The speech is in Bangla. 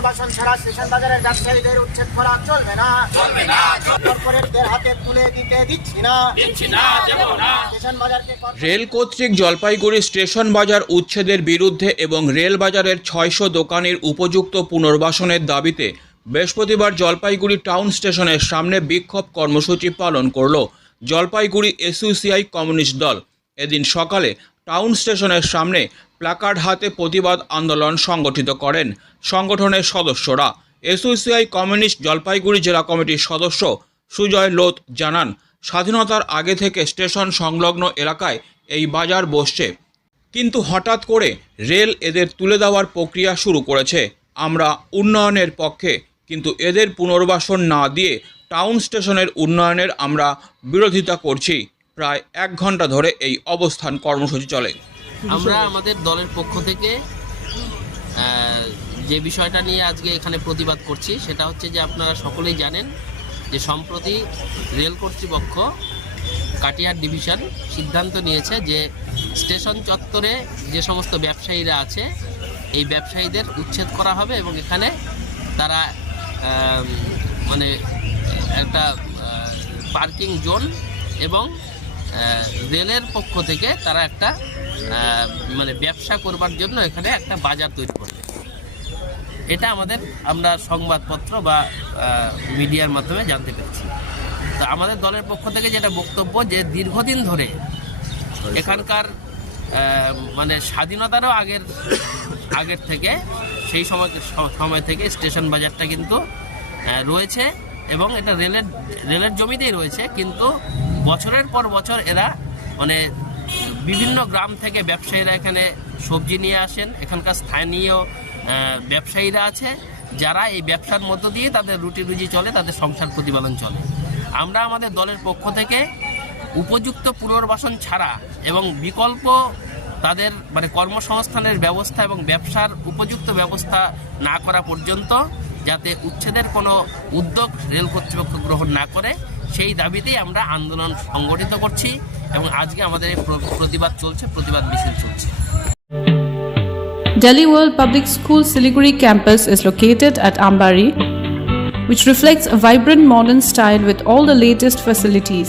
পুনর্বাসন ছাড়া স্টেশন বাজারের ব্যবসায়ীদের উচ্ছেদ করা চলবে না। কর্পোরেটদের হাতে তুলে দিতে দিচ্ছি না। স্টেশন বাজারকে রেল কর্তৃক জলপাইগুড়ি স্টেশন বাজার উচ্ছেদের বিরুদ্ধে এবং রেল বাজারের ছয়শো দোকানের উপযুক্ত পুনর্বাসনের দাবিতে বৃহস্পতিবার জলপাইগুড়ি টাউন স্টেশনের সামনে বিক্ষোভ কর্মসূচি পালন করল জলপাইগুড়ি এসইউসিআই কমিউনিস্ট দল। এদিন সকালে টাউন স্টেশনের সামনে প্লাকার্ড হাতে প্রতিবাদ আন্দোলন সংগঠিত করেন সংগঠনের সদস্যরা। এসইউসিআই কমিউনিস্ট জলপাইগুড়ি জেলা কমিটির সদস্য সুজয় লোত জানান, স্বাধীনতার আগে থেকে স্টেশন সংলগ্ন এলাকায় এই বাজার বসছে। কিন্তু হঠাৎ করে রেল এদের তুলে দেওয়ার প্রক্রিয়া শুরু করেছে। আমরা উন্নয়নের পক্ষে, কিন্তু এদের পুনর্বাসন না দিয়ে টাউন স্টেশনের উন্নয়নের আমরা বিরোধিতা করছি। প্রায় এক ঘণ্টা ধরে এই অবস্থান কর্মসূচি চলে। আমরা আমাদের দলের পক্ষ থেকে যে বিষয়টা নিয়ে আজকে এখানে প্রতিবাদ করছি, সেটা হচ্ছে যে আপনারা সকলেই জানেন যে সম্প্রতি রেল কর্তৃপক্ষ কাটিহার ডিভিশন সিদ্ধান্ত নিয়েছে যে স্টেশন চত্বরে যে সমস্ত ব্যবসায়ীরা আছে, এই ব্যবসায়ীদের উচ্ছেদ করা হবে এবং এখানে তারা মানে একটা পার্কিং জোন এবং রেলের পক্ষ থেকে তারা একটা মানে ব্যবসা করবার জন্য এখানে একটা বাজার তৈরি করবে। এটা আমাদের আমরা সংবাদপত্র বা মিডিয়ার মাধ্যমে জানতে পেরেছি। তো আমাদের দলের পক্ষ থেকে যেটা বক্তব্য যে দীর্ঘদিন ধরে এখানকার মানে স্বাধীনতারও আগের আগের থেকে সেই সময় সময় থেকে স্টেশন বাজারটা কিন্তু রয়েছে এবং এটা রেলের রেলের জমিতেই রয়েছে। কিন্তু বছরের পর বছর এরা মানে বিভিন্ন গ্রাম থেকে ব্যবসায়ীরা এখানে সবজি নিয়ে আসেন। এখানকার স্থানীয় ব্যবসায়ীরা আছে যারা এই ব্যবসার মধ্য দিয়ে তাদের রুটি রুজি চলে, তাদের সংসার প্রতিপালন চলে। আমরা আমাদের দলের পক্ষ থেকে উপযুক্ত পুনর্বাসন ছাড়া এবং বিকল্প তাদের মানে কর্মসংস্থানের ব্যবস্থা এবং ব্যবসার উপযুক্ত ব্যবস্থা না করা পর্যন্ত যাতে উচ্ছেদের কোনো উদ্যোগ রেল কর্তৃপক্ষ গ্রহণ না করে সেই দাবিতেই আমরা আন্দোলন সংগঠিত করছি এবং আজকে আমাদের প্রতিবাদ চলছে প্রতিবাদ মিছিল চলছে Delhi World Public School Siliguri campus is located at Ambari, which reflects a vibrant modern style with all the latest facilities.